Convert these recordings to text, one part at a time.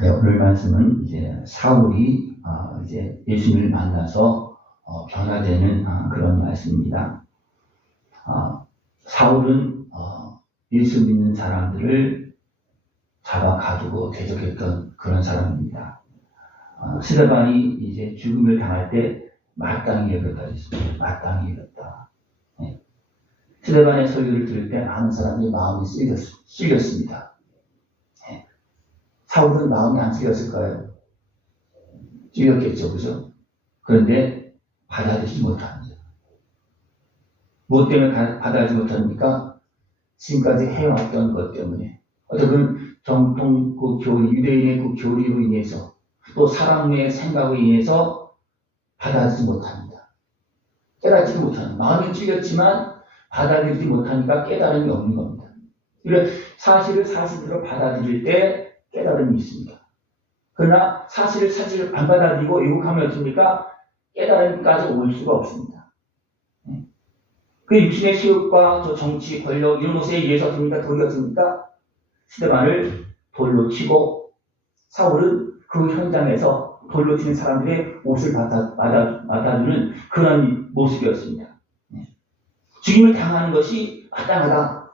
네, 오늘 말씀은 이제 사울이 이제 예수님을 만나서 변화되는 그런 말씀입니다. 사울은 예수 믿는 사람들을 잡아가지고 대적했던 그런 사람입니다. 스데반이 이제 죽음을 당할 때 마땅히 여겼다 했습니다. 마땅히 여겼다. 네. 스데반의 설교를 들을 때 많은 사람이 마음이 찔렸습니다. 네. 사울은 마음이 안 찔렸을까요? 찔렸겠죠, 그죠? 그런데 받아들이지 못합니다. 무엇 때문에 받아들이지 못합니까? 지금까지 해왔던 것 때문에. 어떻든 정통 그 교리, 유대인의 그 교리로 인해서 또 사람의 생각으로 인해서 받아들이지 못합니다. 깨닫지 못합니다. 마음이 찔렸지만 받아들이지 못하니까 깨달음이 없는 겁니다. 이런 사실을 사실대로 받아들일 때 깨달음이 있습니다. 그러나 사실을 안 받아들이고 왜곡하면 어떻습니까? 깨달음까지 올 수가 없습니다. 그 육신의 시욕과 저 정치, 권력 이런 것에 의해서 어떻습니까? 돌이 어떻습니까? 스데반을 돌로 치고 사울은 그 현장에서 돌로 치는 사람들의 옷을 받아주는 그런 모습이었습니다. 죽임을 당하는 것이 마땅하다.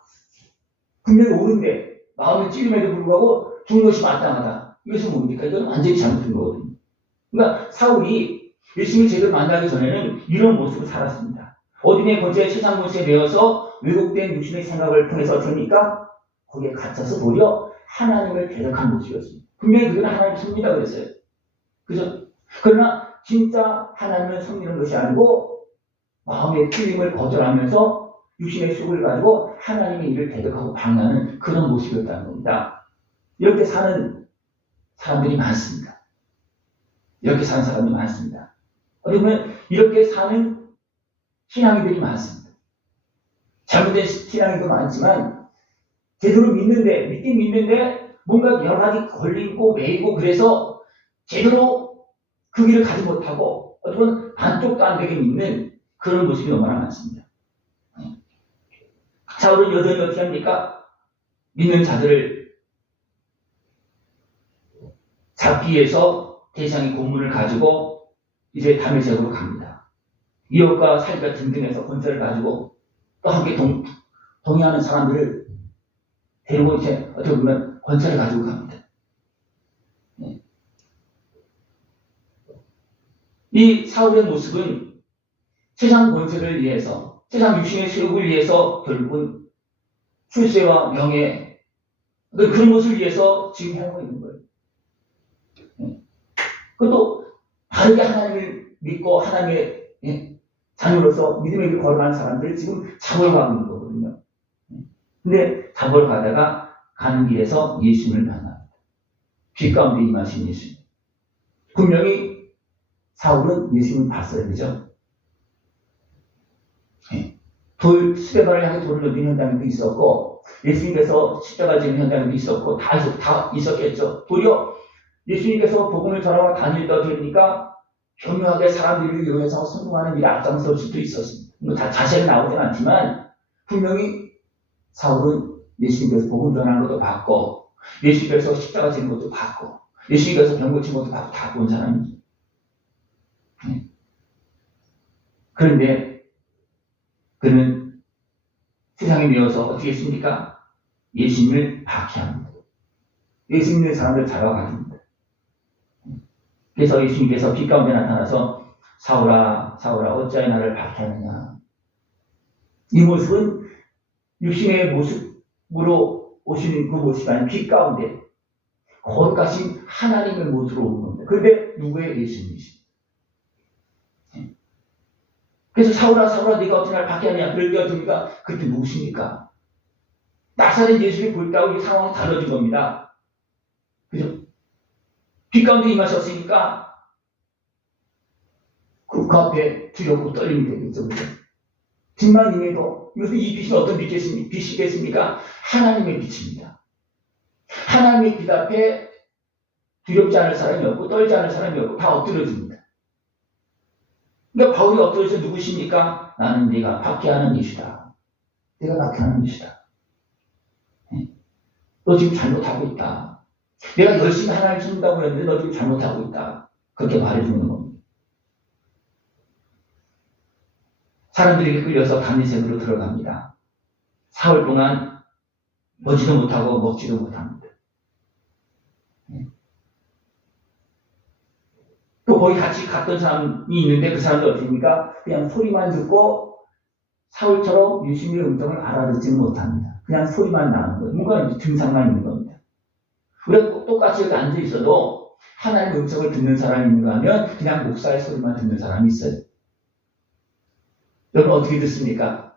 분명히 옳은데 마음의 찔림에도 불구하고 죽는 것이 마땅하다. 이것은 뭡니까? 이건 완전히 잘못된 거거든요. 그러니까 사울이 예수님을 제대로 만나기 전에는 이런 모습을 살았습니다. 어둠의 권세에 세상 권세에 매여서 왜곡된 육신의 생각을 통해서 어떻습니까? 거기에 갇혀서 도리어 하나님을 대적한 모습이었습니다. 분명히 그건 하나님 섭니다 그랬어요. 그죠? 그러나 진짜 하나님을 섬기는 것이 아니고 마음의 틀림을 거절하면서 육신의 수를 가지고 하나님의 일을 대적하고 방해하는 그런 모습이었다는 겁니다. 이렇게 사는 사람들이 많습니다. 이렇게 사는 사람들이 많습니다. 어떻게 보면 이렇게 사는 신앙인들이 많습니다. 잘못된 신앙인도 많지만 제대로 믿긴 믿는데 뭔가 여러 가지 걸리고 매이고 그래서 제대로 그 길을 가지 못하고 어떻게 보면 반쪽도 안 되게 믿는 그런 모습이 너무나 많습니다. 사울은 여전히 어떻게 합니까? 믿는 자들을 잡기 위해서 대상의 공문을 가지고 이제 다메섹으로 갑니다. 이웃과 사이가 등등해서 권세를 가지고 또 함께 동의하는 사람들을 데리고 이제 어떻게 보면 권세를 가지고 갑니다. 이 사울의 모습은 세상 권세를 위해서, 세상 육신의 세욕을 위해서 결국은 출세와 명예, 그런 것을 위해서 지금 하고 있는 거예요. 그것도 바르게 하나님을 믿고 하나님의 자녀로서 믿음의 길을 걸어가는 사람들을 지금 잡으러 가고 있는 거거든요. 근데 잡으러 가다가 가는 길에서 예수님을 만납니다. 빛 가운데 임하신 예수님. 분명히 사울은 예수님을 봤어야 되죠. 스데반을 향해 돌을 던지는 현장도 있었고 예수님께서 십자가 지는 현장도 있었고 다 있었겠죠. 도리어 예수님께서 복음을 전하고 다닐 때 되니까 교묘하게 사람들을 이용해서 성공하는 일에 앞장설 수도 있었습니다. 다 자세히 나오진 않지만 분명히 사울은 예수님께서 복음 전하는 것도 봤고 예수님께서 십자가 지는 것도 봤고 예수님께서 병 고친 것도 봤고 다 본 사람입니다. 그런데 그는 세상에 매여서 어떻게 했습니까? 예수님을 박해합니다. 예수 믿는 사람들 잡아가줍니다. 그래서 예수님께서 빛 가운데 나타나서 사울아 사울아 어찌하여 나를 박해하느냐. 이 모습은 육신의 모습으로 오시는 그 모습이 아닌 빛 가운데 거룩하신 하나님의 모습으로 오는 겁니다. 그런데 누구의? 예수님이십니다. 그래서 사울아 사울아 네가 어찌 나를 박해하느냐. 그럴 때 어떻습니까? 그때 누구십니까? 나사렛 예수를 볼까고 이 상황이 달라진 겁니다. 그죠? 빛 가운데 임하셨으니까 그 앞에 두렵고 떨림이 되겠죠. 그죠? 빛만 임해도 이것은 이 빛이 어떤 빛이겠습니까? 하나님의 빛입니다. 하나님의 빛 앞에 두렵지 않을 사람이 없고 떨지 않을 사람이 없고 다 엎드려집니다. 그러니까 바울이 엎드려서 누구십니까? 나는 네가 박해하는 이시다. 네가 박해하는 이시다. 너 지금 잘못하고 있다. 내가 열심히 하나님 섬긴다고 했는데 너희들이 잘못하고 있다. 그렇게 말해주는 겁니다. 사람들에게 끌려서 담미색으로 들어갑니다. 4월 동안 보지도 못하고 먹지도 못합니다. 또 거기 같이 갔던 사람이 있는데 그 사람도 어떻습니까? 그냥 소리만 듣고 사울처럼 유심히 음성을 알아듣지는 못합니다. 그냥 소리만 나는 거예요. 뭔가 증상만 있는 겁니다. 우리가 똑같이 여기 앉아 있어도 하나님의 음성을 듣는 사람이 있는가 하면 그냥 목사의 소리만 듣는 사람이 있어요. 여러분 어떻게 듣습니까?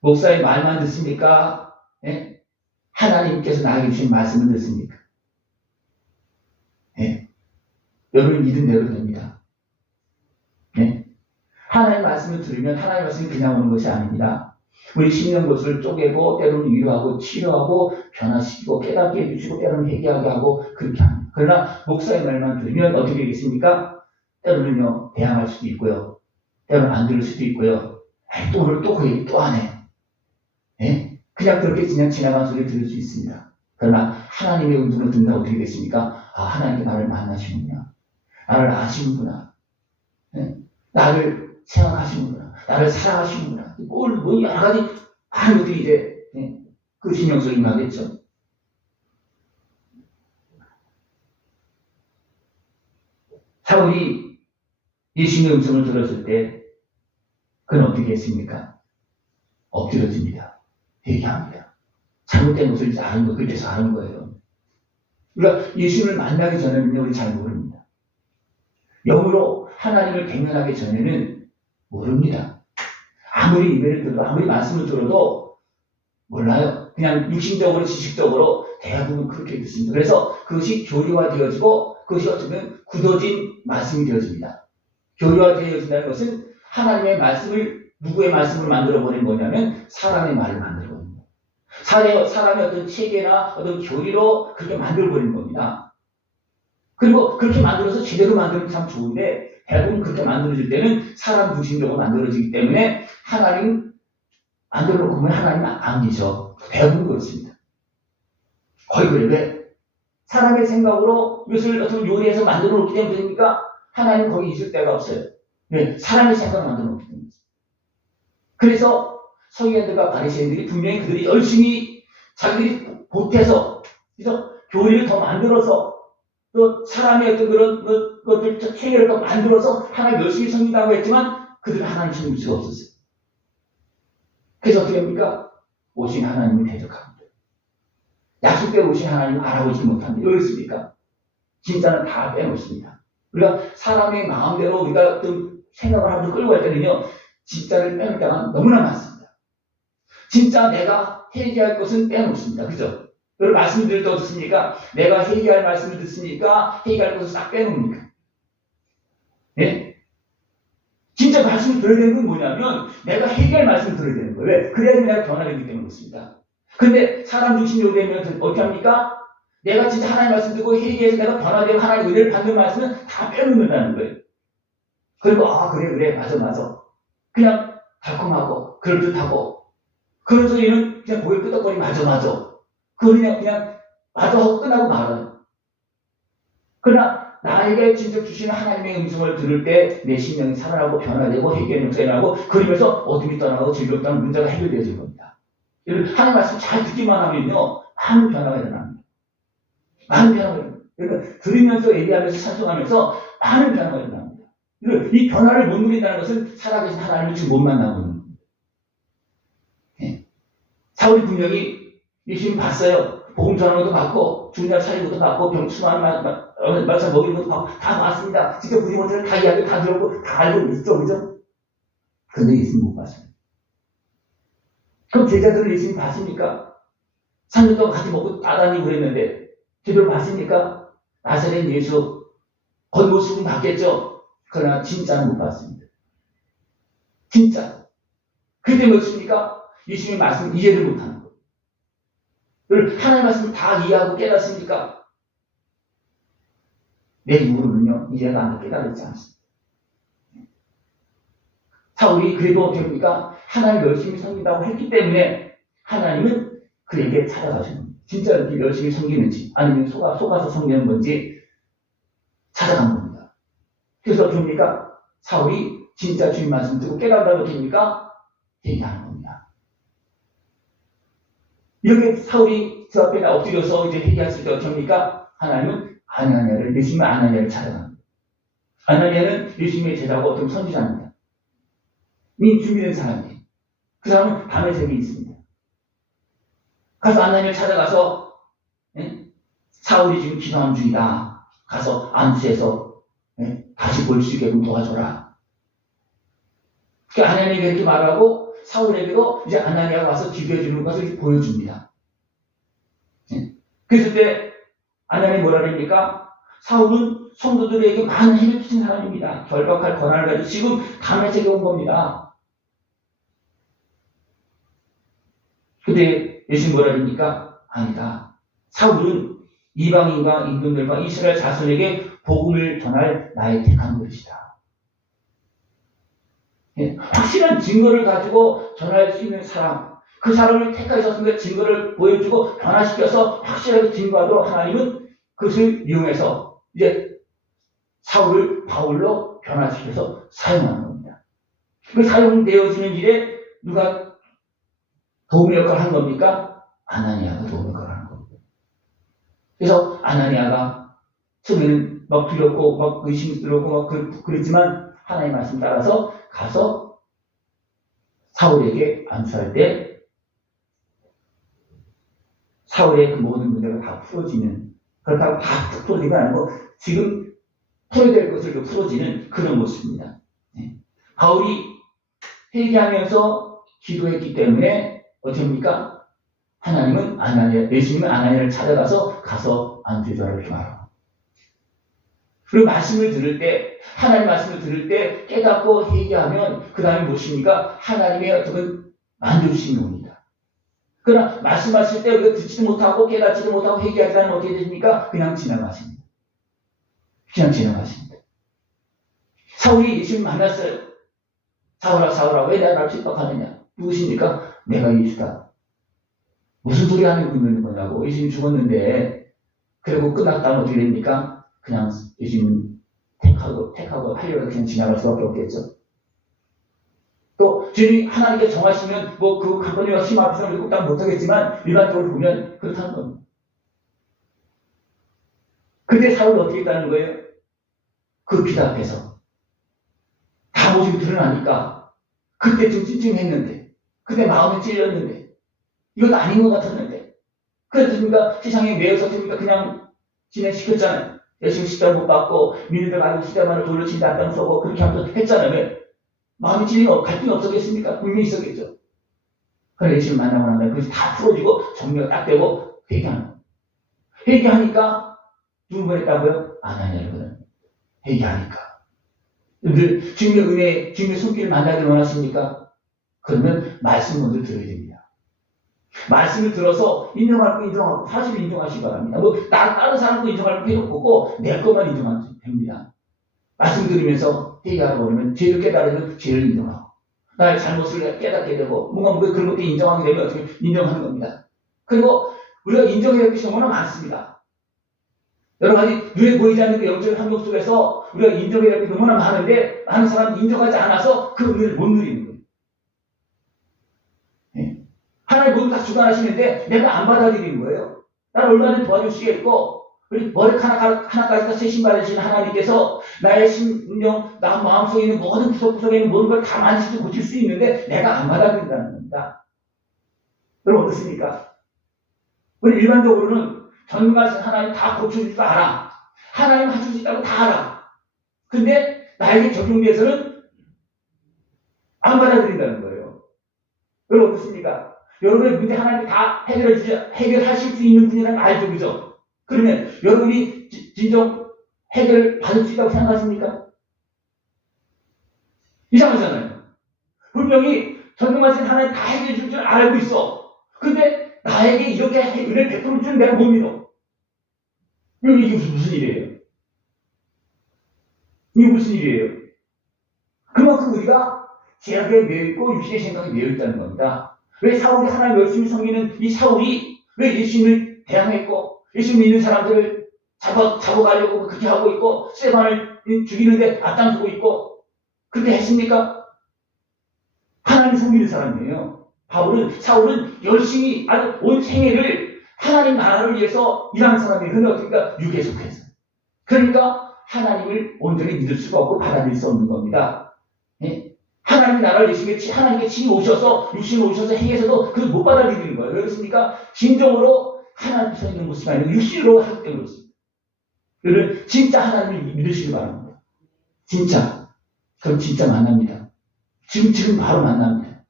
목사의 말만 듣습니까? 예? 하나님께서 나에게 주신 말씀을 듣습니까? 예? 여러분이 믿은 대로 됩니다. 예? 하나님의 말씀을 들으면 하나님의 말씀이 그냥 오는 것이 아닙니다. 우리 심령 것을 쪼개고 때로는 위로하고 치료하고 변화시키고 깨닫게 해주시고 때로는 회개하게 하고 그렇게 합니다. 그러나 목사의 말만 들으면 어떻게 되겠습니까? 때로는요 대항할 수도 있고요. 때로는 안 들을 수도 있고요. 또 오늘 또 그 얘기 또 하네. 예? 그냥 그렇게 그냥 지나간 소리 들을 수 있습니다. 그러나 하나님의 음성을 듣는다 어떻게 됐습니까? 아 하나님께 나를 만나시는구나. 나를 아시는구나. 예? 나를 생각하시는구나. 나를 사랑하시는구나. 뭐 여러 가지 많은 것들이 이제 예? 그 신경 속에 임하겠죠. 사울이 예수님의 음성을 들었을 때 그는 어떻게 했습니까? 엎드려집니다. 회개합니다. 잘못된 것을 이제 아는 거, 그때서 아는 거예요. 우리가 예수님을 만나기 전에는 우리 잘 모릅니다. 영으로 하나님을 대면하기 전에는 모릅니다. 아무리 예배를 들어도 아무리 말씀을 들어도 몰라요. 그냥 육신적으로 지식적으로 대부분 그렇게 듣습니다. 그래서 그것이 교리화되어지고 그것이 어쩌면 굳어진 말씀이 되어집니다. 교리화되어진다는 것은 하나님의 말씀을 누구의 말씀을 만들어버린 거냐면 사람의 말을 만들어버린 거예요. 사람의 어떤 체계나 어떤 교리로 그렇게 만들어버린 겁니다. 그리고 그렇게 만들어서 제대로 만들면 참 좋은데 대부분 그렇게 만들어질 때는 사람 중심적으로 만들어지기 때문에 하나님 만들어 놓고 보면 하나님 안 계셔. 대부분 그렇습니다. 거의 그래요. 왜? 사람의 생각으로 이것을 어떤 요리해서 만들어 놓기 때문에 됩니까? 하나님 거기 있을 데가 없어요. 왜? 사람의 생각을 만들어 놓기 때문에. 그래서 서기관들과 바리새인들이 분명히 그들이 열심히 자기들이 보태서 그래서 교리를 더 만들어서 또 사람의 어떤 그런 것들 체계를 더 만들어서 하나님 열심히 섬긴다고 했지만 그들은 하나님 섬길 수가 없었어요. 그래서 어떻게 합니까? 오신 하나님을 대적합니다. 약속대로 오신 하나님을 알아보지 못합니다. 왜 그렇습니까? 진짜는 다 빼놓습니다. 우리가 사람의 마음대로 우리가 어떤 생각을 하면서 끌고 갈 때는요, 진짜를 빼놓을 때가 너무나 많습니다. 진짜 내가 회개할 것은 빼놓습니다. 그죠? 여러분 말씀드릴 때 어떻습니까? 내가 회개할 말씀을 듣습니까? 회개할 것을 싹 빼놓습니까? 예? 진짜 말씀을 들어야 되는 건 뭐냐면 내가 회개할 말씀을 들어야 되는 거예요. 왜? 그래야지 내가 변화되기 때문에 그렇습니다. 근데 사람 중심적으로 되면 어떻게 합니까? 내가 진짜 하나님 말씀 듣고 회개해서 내가 변화되고 하나님의 은혜를 받는 말씀은 다 빼놓는다는 거예요. 그리고 그래 맞아 그냥 달콤하고 그럴듯하고 그런 소리는 그냥 고개 끄덕거리고 맞아 그러냐 그냥 맞아 하고 끝나고 말아요. 그러나 나에게 진짜 주시는 하나님의 음성을 들을 때 내 심령이 살아나고 변화되고 회개의 용서가 일어나고 그러면서 어둠이 떠나고 질병 떠나고 문제가 해결되어질 겁니다. 하나님 말씀 잘 듣기만 하면요 많은 변화가 일어납니다. 많은 변화가 일어납니다. 그러니까 들으면서 얘기하면서 찬송하면서 많은 변화가 일어납니다. 이 변화를 못 누린다는 것은 살아계신 하나님을 지금 못 만나고 있는 겁니다. 예. 사울이 분명히 예수님 봤어요. 복음 전하는 것도 봤고 중간 차리는 것도 봤고 병수만 말씀 먹이는 것도 봤고 다 봤습니다. 직접 보지 못해서 다 이야기 다 들었고 다 알고 있죠. 그죠? 근데 예수님 못 봤습니다. 그럼 제자들은 예수님 봤습니까? 3년 동안 같이 먹고 따다니고 그랬는데 제대로 봤습니까? 나사렛 예수 겉모습은 봤겠죠. 그러나 진짜는 못 봤습니다. 진짜. 그때 뭐였습니까? 예수님의 말씀 이해를 못하는 거예요. 하나님의 말씀을 다 이해하고 깨닫습니까? 내 입으로는요 이해가 안 되고 깨달지 않습니다. 사울이 그래도 어떻게 합니까? 하나님을 열심히 섬긴다고 했기 때문에 하나님은 그에게 찾아가시는 겁니다. 진짜 이렇게 열심히 섬기는지 아니면 속아서 섬기는 건지 찾아간 겁니다. 그래서 어떻습니까? 사울이 진짜 주님 말씀 듣고 깨달으면 어떻습니까? 회개하는 겁니다. 이렇게 사울이 저 앞에 엎드려서 이제 회개했을 때 어떻습니까? 하나님은 아나니아를, 예수님의 아나니아를 찾아갑니다. 아나니아는 예수님의 제자고 어떤 선지자입니다. 이미 준비된 사람이에요. 그 사람은 다메섹에 있습니다. 가서 아나니아를 찾아가서 사울이 지금 기도하는 중이다. 가서 안수해서 다시 볼 수 있게 도와줘라. 그 아나니아에게 이렇게 말하고 사울에게도 이제 아나니아가 와서 기도해 주는 것을 보여줍니다. 그랬을 때 아나니아가 뭐라 그럽니까? 사울은 성도들에게 많은 힘을 끼친 사람입니다. 결박할 권한을 가지고 지금 다메섹에 온 겁니다. 근데 예수님 뭐라 그럽니까? 아니다. 사울은 이방인과 임금들과 이스라엘 자손에게 복음을 전할 나의 택한 것이다. 확실한 증거를 가지고 전할 수 있는 사람, 그 사람을 택하셨으니까 증거를 보여주고 변화시켜서 확실하게 증거하도록 하나님은 그것을 이용해서 이제 사울을 바울로 변화시켜서 사용하는 겁니다. 그 사용되어지는 일에 누가 도움의 역할을 한 겁니까? 아나니아가 도움의 역할을 하는 겁니다. 그래서 아나니아가 처음에는 막 두렵고 막 의심스럽고 막 그랬지만 하나님의 말씀 따라서 가서 사울에게 안수할 때 사울의 그 모든 문제가 다 풀어지는, 그렇다고 다 풀어지는 건 아니고 지금 풀어야 될 것을 풀어지는 그런 모습입니다. 바울이 회개하면서 기도했기 때문에 어떻습니까? 하나님은 아나니아, 예수님은 아나니아를 찾아가서 가서 안수해줘라 이렇게 말하고, 그리고 말씀을 들을 때, 하나님 말씀을 들을 때 깨닫고 회개하면 그 다음에 무엇입니까? 하나님의 어떤 만족심이 옵니다. 그러나 말씀하실 때 우리가 듣지도 못하고 깨닫지도 못하고 회개하지 않으면 어떻게 됩니까? 그냥 지나가십니다. 그냥 지나가십니다. 사울이 예수님 만났어요. 사울아 왜 나를 핍박하느냐? 누구십니까? 내가 예수다. 무슨 소리 하는 있는 거냐고. 예수님 죽었는데 그리고 끝났다면 어떻게 됩니까? 그냥 예수님 택하고 하려고 그냥 지나갈 수밖에 없겠죠. 또 주님이 하나님께 정하시면 뭐 그 강건이와 힘 앞에서 우리 꼭 못하겠지만 일반적으로 보면 그렇다는 겁니다. 그때 사울이 어떻게 했다는 거예요? 그 빛 앞에서 다 모습이 드러나니까 그때쯤 찡찡했는데, 그때 마음이 찔렸는데, 이건 아닌 것 같았는데, 그랬습니까? 세상에 매여 섰으니까 그냥 진행시켰잖아요. 열심히 십자를 못 받고 민들들 가지고 십자만을 돌려치지 않다는 써고 그렇게 하면서 했잖아요. 왜? 마음이 찔리면 갈등이 없었겠습니까? 분명히 있었겠죠. 그래 예수님 만나고 나면 그것이 다 풀어지고 정리가 딱 되고 회개하는 거예요. 회개하니까 누구 했다고요? 아나니아를 회개하니까. 늘 주님의 은혜, 주님의 손길을 만나길 원하십니까? 그러면 말씀 먼저 들어야 됩니다. 말씀을 들어서 인정할 거 인정하고 사실을 인정하시기 바랍니다. 뭐 다른 사람도 인정할 필요 없고 내 것만 인정하면 됩니다. 말씀 들으면서 회개하고 그러면 죄를 깨달으면 죄를 인정하고 나의 잘못을 깨닫게 되고 뭔가 그런 것도 인정하게 되면 어떻게 인정하는 겁니다. 그리고 우리가 인정해야 할 것이 너무나 많습니다. 여러 가지 눈에 보이지 않는 그 영적인 환경 속에서 우리가 인정해야 할 것이 너무나 많은데 많은 사람이 인정하지 않아서 그 은혜를 못 누리는 거예요. 하나님 모두 다 주관하시는데 내가 안 받아들이는 거예요. 나를 얼마나 도와주시겠고 우리 머리카락 하나까지 다 새 신발을 주신 하나님께서 나의 심령, 나 마음속에 있는 모든 구석구석에 있는 모든 걸 다 만지고 고칠 수 있는데 내가 안 받아들인다는 겁니다. 여러분 어떻습니까? 우리 일반적으로는 전능하신 하나님 다 고쳐줄 줄 알아. 하나님 해줄 수 있다고 다 알아. 근데 나에게 적용돼서는 안 받아들인다는 거예요. 여러분 어떻습니까? 여러분의 문제 하나님이 다 해결하실 수 있는 분이라는 걸 알죠, 그죠? 그러면 여러분이 진정 해결 받을 수 있다고 생각하십니까? 이상하잖아요. 분명히 전능하신 하나님 다 해결해 줄 줄 알고 있어. 근데 나에게 이렇게 은혜를 베풀 줄 내가 못 믿어. 이게 무슨 일이에요? 이게 무슨 일이에요? 그만큼 우리가 죄악에 매여있고 육신의 생각에 매여있다는 겁니다. 왜 사울이 하나님 열심히 섬기는 이 사울이 왜 예수님을 대항했고 예수 믿는 사람들을 잡아가려고 그렇게 하고 있고 스데반을 죽이는데 앞장서고 있고 그렇게 했습니까? 하나님 섬기는 사람이에요. 사울은 열심히 아주 온 생애를 하나님 나라를 위해서 일하는 사람이에요. 그런데 어떻습니까? 육에 속해서. 그러니까 하나님을 온전히 믿을 수가 없고 받아들일 수 없는 겁니다. 예? 하나님 나라를 열심히 하나님께 친히 오셔서 육신으로 오셔서 행해서도 그걸 못 받아들이는 거예요. 왜 그렇습니까? 진정으로 하나님 서 있는 모습이 아니고 육신으로 하기 때문에 그렇습니다. 그러면 진짜 하나님을 믿으시기 바랍니다. 진짜. 그럼 진짜 만납니다. 지금 바로 만납니다.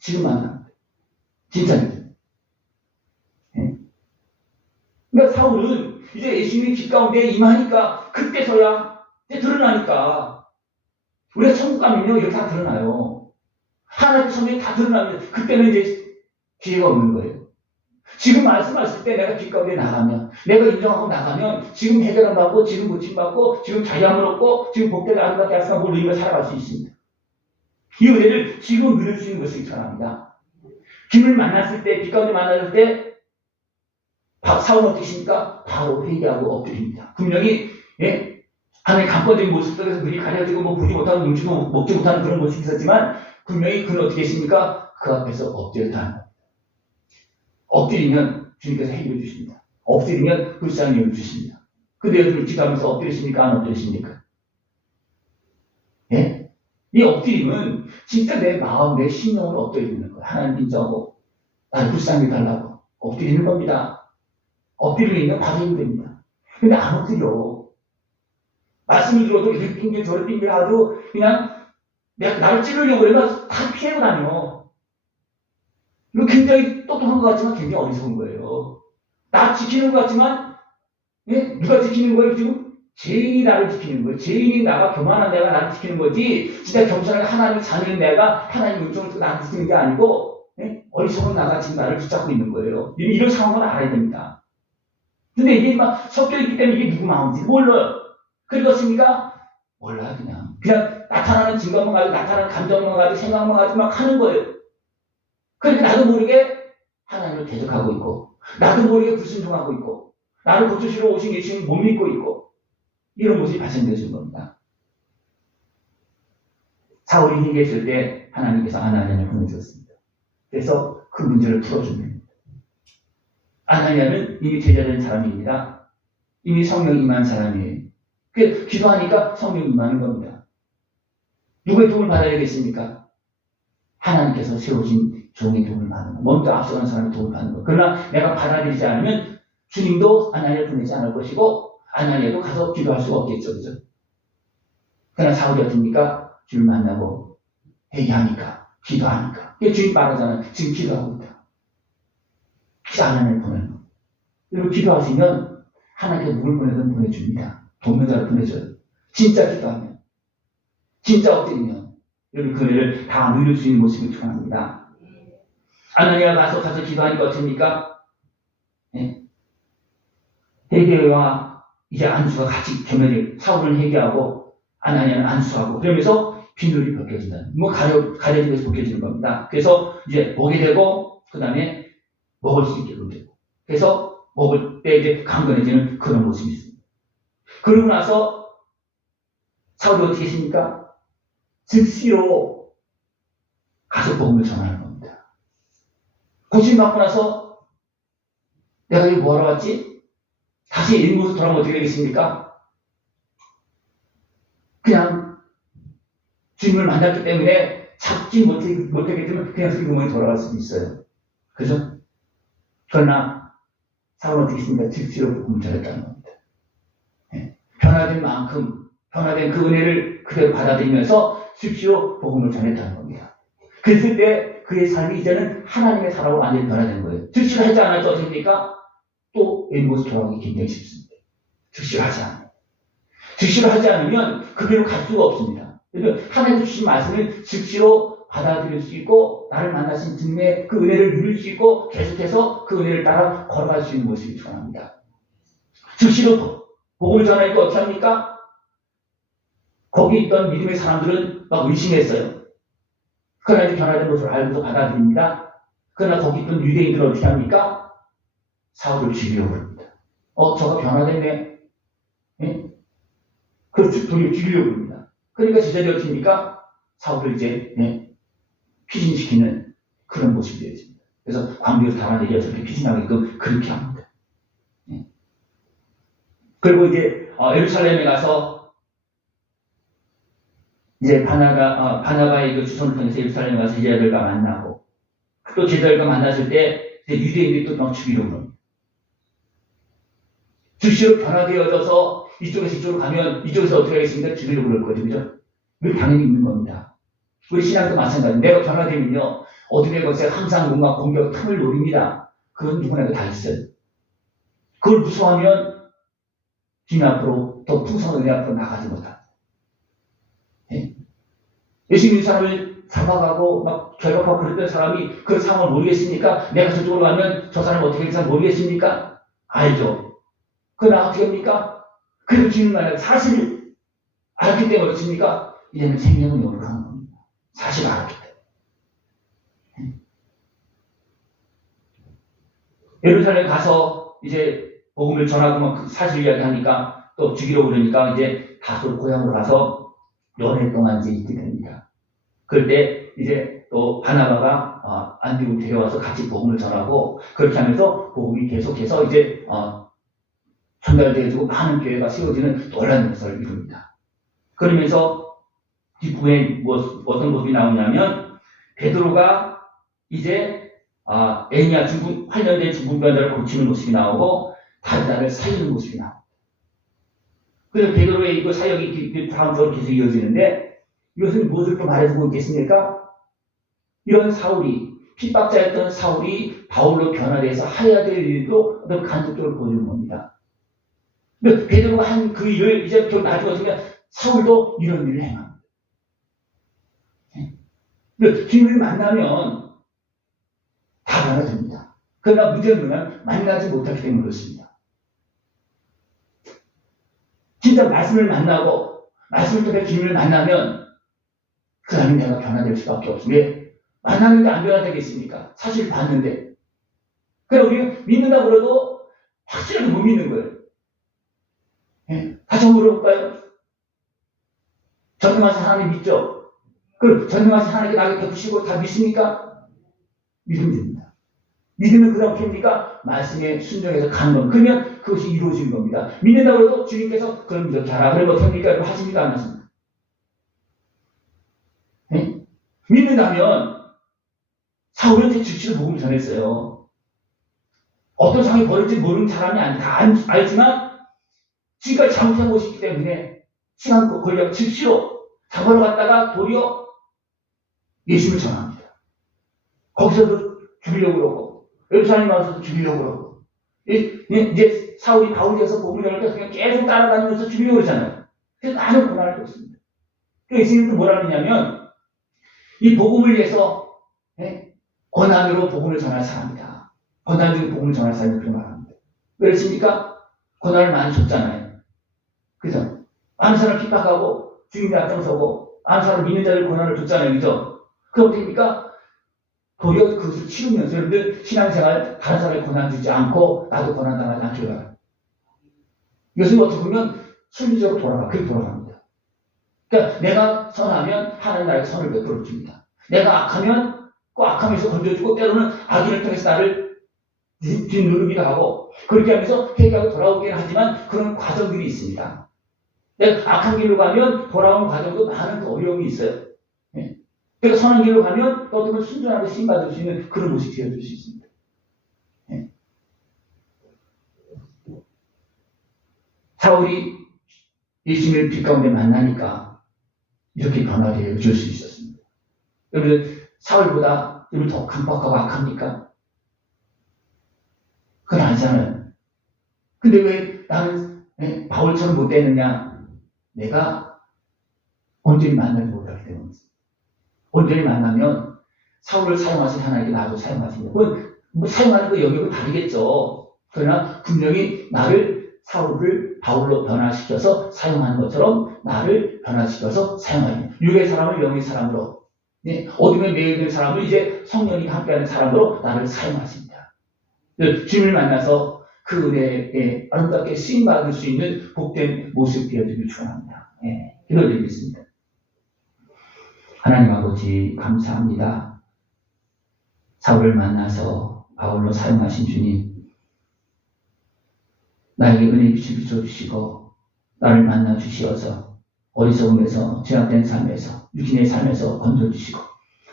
지금 만납니다. 진짜입니다. 예? 그러니까 사울은 이제 예수님이 길 가운데 임하니까 그때서야 이제 드러나니까 우리가 천국 가면요 이렇게 다 드러나요. 하나님 성경이 다 드러나면 그때는 이제 기회가 없는 거예요. 지금 말씀하실 때 내가 길 가운데 나가면 내가 인정하고 나가면 지금 해결을 받고 지금 고침받고 지금 자유함을 얻고 지금 복되게 아름답게 하시가 뭘 의미가 살아갈 수 있습니다. 이 은혜를 지금 누릴 수 있는 것을 전합니다. 김을 만났을 때, 길 가운데 만났을 때 사울은 어떻게 하십니까? 바로 회개하고 엎드립니다. 분명히 하나의 감건적인 모습 속에서 눈이 가려지고 보지 못하는 음식도 먹지 못하는 그런 모습이 있었지만 분명히 그는 어떻게 했습니까? 그 앞에서 엎드렸다는 겁니다. 엎드리면 주님께서 해결해 주십니다. 엎드리면 불쌍히 여겨 주십니다. 근데 여러분 기도하면서 엎드리십니까? 안 엎드리십니까? 예? 이 엎드림은 진짜 내 마음, 내 심령을 엎드리는 거예요. 하나님 인정하고 나를 불쌍히 달라고 엎드리는 겁니다. 엎드리면 바로 힘듭니다. 근데 안 엎드려. 말씀을 들어도 이렇게 빙길 저렇게 빙길 하도 그냥 나를 찌르려고 그러면 다 피하고 다녀. 이거 굉장히 똑똑한 것 같지만 굉장히 어리석은 거예요. 나 지키는 것 같지만 누가 지키는 거예요 지금? 죄인이 나를 지키는 거예요. 죄인이 나가 교만한 내가 나를 지키는 거지 진짜 겸손하게 하나님 자녀인 내가 하나님 요청을 나를 지키는 게 아니고 어리석은 나가 지금 나를 붙잡고 있는 거예요. 이런 상황을 알아야 됩니다. 근데 이게 막 섞여 있기 때문에 이게 누구 마음인지 몰라요. 그렇습니까? 몰라요. 그냥 나타나는 증거만 가지고 나타나는 감정만 가지고 생각만 가지고 막 하는 거예요. 그러니까 나도 모르게 하나님을 대적하고 있고 나도 모르게 불순종하고 있고 나를 고쳐주러 오신 예수님을 못 믿고 있고 이런 모습이 발생되는 겁니다. 사울이 회개했을 때 하나님께서 아나니아를 보내주었습니다. 그래서 그 문제를 풀어줍니다. 아나니아는 이미 제자된 사람입니다. 이미 성령 임한 사람이에요. 그 기도하니까 성령 임하는 겁니다. 누구의 도움을 받아야겠습니까? 하나님께서 세우신 종의 도움을 받는 거. 먼저 앞서간 사람의 도움을 받는 거. 그러나 내가 받아들이지 않으면 주님도 아나니아를 보내지 않을 것이고 아나니아도 가서 기도할 수가 없겠죠. 그죠? 그러나 사울이 어떻습니까? 주를 만나고 회개하니까 기도하니까. 주님 말하잖아요. 지금 기도하고 있다. 그래서 아나니아를 보내는 거. 여러분 기도하시면 하나님께 누굴 보내든 보내줍니다. 동료자를 보내줘요. 진짜 기도하면. 진짜 엎드리면. 여러분 그 은혜를 다 누릴 수 있는 모습을 축원합니다. 아나니아가 가서 기도하니까 어떻습니까? 회개와 이제 안수가 같이 겸해질 사울은 회개하고 아나니아는 안수하고 그러면서 비늘이 벗겨진다. 가려지면서 벗겨지는 겁니다. 그래서 이제 보게 되고 그 다음에 먹을 수 있게 되고 그래서 먹을 때 이제 강건해지는 그런 모습이 있습니다. 그러고 나서 사울이 어떻게 했습니까? 즉시로 가서 복음을 전하는 겁니다. 고침받고 나서 내가 여기 뭐하러 왔지? 다시 일모습 돌아오면 어떻게 되겠습니까? 그냥 주님을 만났기 때문에 잡지 못하기 때문에 그냥 슬그머니 돌아갈 수도 있어요. 그죠? 그러나 사울은 어떻게 했습니까? 즉시로 복음을 전했다는 겁니다. 변화된 만큼 변화된 그 은혜를 그대로 받아들이면서 즉시로 복음을 전했다는 겁니다. 그랬을 때 그의 삶이 이제는 하나님의 사람으로 완전히 변화된 거예요. 즉시로 하지 않을 때 어떻게 됩니까? 또 일모습 돌아오기 굉장히 쉽습니다. 즉시로 하지 않아요. 즉시로 하지 않으면 그 길로 갈 수가 없습니다. 그래서 하나님 주신 말씀을 즉시로 받아들일 수 있고 나를 만나신 주님의 그 은혜를 누릴 수 있고 계속해서 그 은혜를 따라 걸어갈 수 있는 모습이 중요합니다. 즉시로 복음을 전하니까 어떻게 합니까? 거기 있던 믿음의 사람들은 막 의심했어요. 그러나 이제 변화된 것을 알고도 받아들입니다. 그러나 거기 있던 유대인들은 어떻게 합니까? 사울을 죽이려고 합니다. 저가 변화됐네. 예? 그렇죠. 돌려 죽이려고 합니다. 그러니까 제자들이 어떻습니까? 사울을 이제 피신시키는 그런 모습이 되어집니다. 그래서 광대에서 달아내려 저렇게 피신하게끔 그렇게 합니다. 예. 그리고 이제 예루살렘에 가서 이제 바나바의 그 주선을 통해서 예루살렘에 가서 제자들과 만나고 또 제자들과 만났을 때 유대인들이 또 죽이려고 합니다. 즉시로 변화되어져서 이쪽에서 이쪽으로 가면 이쪽에서 어떻게 하겠습니까? 죽이려고 그럴 거죠. 그죠? 이거 당연히 있는 겁니다. 우리 신앙도 마찬가지입니다. 내가 변화되면요. 어둠의 것에 항상 뭔가 공격 틈을 노립니다. 그건 누구나도 다 있어요. 그걸 무서워하면 뒤 앞으로 더 풍성한 내 앞으로 나가지 못합니다. 예? 열심히 이 사람을 잡아가고 막 결박하고 그랬던 사람이 그 상황을 모르겠습니까? 내가 저쪽으로 가면 저 사람이 어떻게 될지 모르겠습니까? 알죠. 그러나 어떻게 합니까? 그래도 주님 말에 사실을 알았기 때문에 어떻습니까? 이제는 생명을 요구하는 겁니다. 사실을 알았기 때문에. 예루살렘 가서 이제 복음을 전하고 막 사실 이야기하니까 또 죽이려고 그러니까 이제 다소 고향으로 가서 연애 동안 이제 있게 됩니다. 그럴 때 이제 또 바나바가 안디옥 데려와서 같이 복음을 전하고 그렇게 하면서 복음이 계속해서 이제 전달되어지고 많은 교회가 세워지는 놀라운 역사를 이룹니다. 그러면서 뒷부분에 어떤 모습이 나오냐면 베드로가 이제 애니아 중국 8년 된 중국 변자를 고치는 모습이 나오고 달달을 살리는 모습이 나옵니다. 그래서 베드로의 이거 사역이 다음적으로 계속 이어지는데 이것은 무엇을 또 말해주고 있겠습니까? 이런 사울이 핍박자였던 사울이 바울로 변화돼서 하여야 될 일도 어떤 간접적으로 보여주는 겁니다. 근데 베드로가 한 그 일을 이제부터 나중에 어떻게 사울도 이런 일을 행합니다. 근데 주님을 만나면 다 변화됩니다. 그러나 문제는 뭐냐면 만나지 못하기 때문에 그렇습니다. 진짜 말씀을 만나고 말씀을 통해 주님을 만나면 그 다음에 내가 변화될 수밖에 없습니다. 왜? 만났는데 안 변화되겠습니까? 사실 봤는데. 그러니까 우리가 믿는다고 그래도 확실하게 못 믿는 거예요. 다시 한번 물어볼까요? 전능하신 하나님 믿죠? 그럼 전능하신 하나님께 나를 덮으시고 다 믿습니까? 믿으면 됩니다. 믿으면 그 다음 뭡니까? 말씀에 순종해서 가는 겁니다. 그러면 그것이 이루어지는 겁니다. 믿는다고 해도 주님께서 그럼 이렇게 하라. 그러면 어떻게 합니까? 이거 하십니까? 안 하십니까? 네? 믿는다면 사울한테 즉시로 복음을 전했어요. 어떤 상황이 벌어질지 모르는 사람이 다 알지만 지금까지 잘못한 것이 있기 때문에 시간 권력 즉시로 잡으러 갔다가 도리어 예수를 전합니다. 거기서도 죽이려고 그러고 예루살렘 와서도 죽이려고 그러고 이제 사울이 바울이 돼서 복음을 전할 때 계속 따라다니면서 죽이려고 그러잖아요. 그래서 많은 고난을 줬습니다. 그래서 예수님도 뭐라 하느냐면 이 복음을 위해서 고난으로 복음을 전할 사람이다. 고난 중에 복음을 전할 사람이 그런 말 합니다. 왜 그렇습니까? 고난을 많이 줬잖아요. 그죠? 많은 사람을 핍박하고 주님의 앞장서고 많은 사람을 믿는 자들 고난을 줬잖아요. 그죠? 그럼 어떻게 됩니까? 도리어 그것을 치르면서 여러분들 신앙생활 다른 사람의 고난 주지 않고 나도 고난 당하지 않게 해라. 이것은 어떻게 보면 순리적으로 그렇게 돌아갑니다. 그러니까 내가 선하면 하나님 나라의 선을 베풀어 줍니다. 내가 악하면 그 악함에서 건져주고 때로는 악인을 통해서 나를 뒤누르기도 하고 그렇게 하면서 회개하고 돌아오기는 하지만 그런 과정들이 있습니다. 내가 악한 길로 가면 돌아오는 과정도 많은 어려움이 있어요. 그러니까 선한 길로 가면 또 어떤 순전하게 쓰임받을 수 있는 그런 모습이 되어줄 수 있습니다. 사울이 예수님을 빛 가운데 만나니까 이렇게 변화되어 줄 수 있었습니다. 여러분 사울보다 여러분 더 강박하고 악합니까? 그건 아니잖아요. 근데 왜 나는 바울처럼 못 되느냐? 내가 온전히 만나지 못하기 때문입니다. 온전히 만나면 사울을 사용하신 하나님께 나도 사용하십니다. 그건 사용하는 그 영역은 다르겠죠. 그러나 분명히 나를 사울을 바울로 변화시켜서 사용하는 것처럼 나를 변화시켜서 사용하십니다. 육의 사람을 영의 사람으로 어둠에 매여있는 사람을 이제 성령이 함께하는 사람으로 나를 사용하십니다. 주님을 만나서 그 은혜에 아름답게 쓰임받을 수 있는 복된 모습 되어주길 축원합니다. 예, 기도드리겠습니다. 하나님 아버지 감사합니다. 사울을 만나서 바울로 사용하신 주님, 나에게 은혜 비춰주시고 나를 만나 주시어서 어리석음에서 제약된 삶에서 육신의 삶에서 건져주시고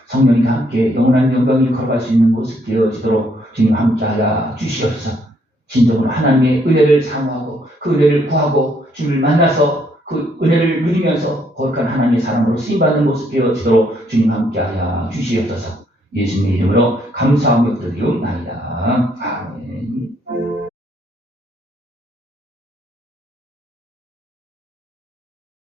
성령과 함께 영원한 영광이 걸어갈 수 있는 모습 되어지도록 주님 함께하여 주시옵소서. 진정으로 하나님의 은혜를 사모하고 그 은혜를 구하고 주님을 만나서 그 은혜를 누리면서 거룩한 하나님의 사람으로 쓰임받는 모습 되어지도록 주님 함께하여 주시옵소서. 예수님의 이름으로 감사하며 기도드리옵나이다. 아멘.